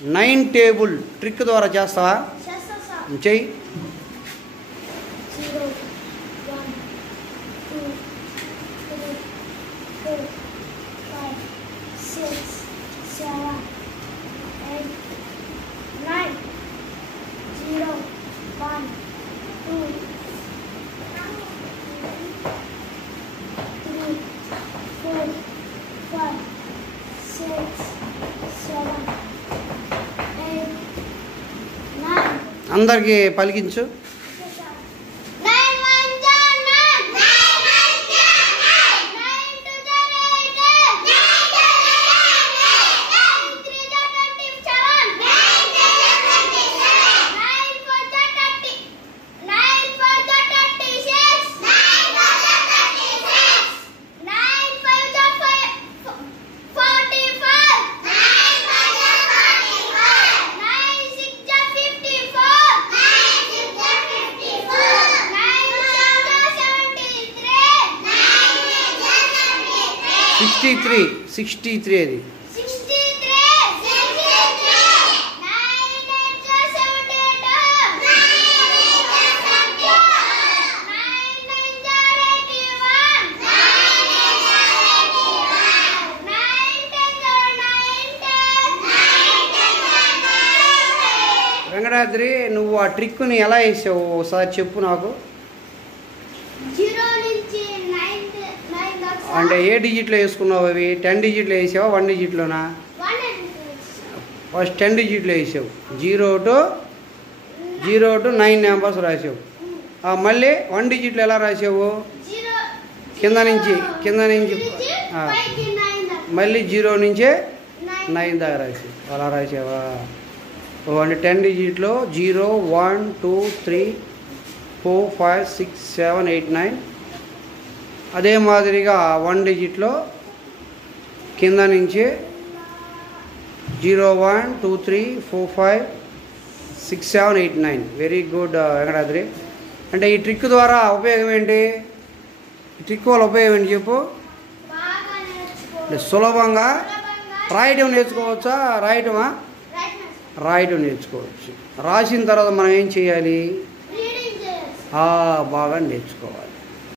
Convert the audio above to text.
9 table trick ద్వారా చేస్తావా? చెయ్యి. 0 1 2 3 4 5 6 7 8 9 0 1 2 3 4 5 6 7 8 9 అందరికీ పలికించు. సిక్స్టీ త్రీ అది. వెంకటాద్రి, నువ్వు ఆ ట్రిక్ని ఎలా వేసావు ఒకసారి చెప్పు నాకు. అంటే ఏ డిజిట్లో వేసుకున్నావు అవి? 10 డిజిట్లో వేసావా 1 డిజిట్లోనా? ఫస్ట్ 10 డిజిట్లో వేసావు. 0 to 9 నెంబర్స్ రాసావు. మళ్ళీ 1 డిజిట్లో ఎలా రాసావు? కింద నుంచి మళ్ళీ 0 నుంచే 9 దాకా రాసావు. అలా రాసావా? అంటే 10 డిజిట్లో 0 1 2 3 4 5 6 7 8 9. అదే మాదిరిగా 1 డిజిట్లో కింద నుంచి 0 1 2 3 4 5 6 7 8 9. Very good Venkatadri. అంటే ఈ ట్రిక్ ద్వారా ఉపయోగం ఏంటి? ఈ ట్రిక్ వల్ల ఉపయోగం ఏంటి చెప్పు. సులభంగా రాయటం నేర్చుకోవచ్చా? రాయటం నేర్చుకోవచ్చు. రాసిన తర్వాత మనం ఏం చేయాలి? బాగా నేర్చుకోవాలి.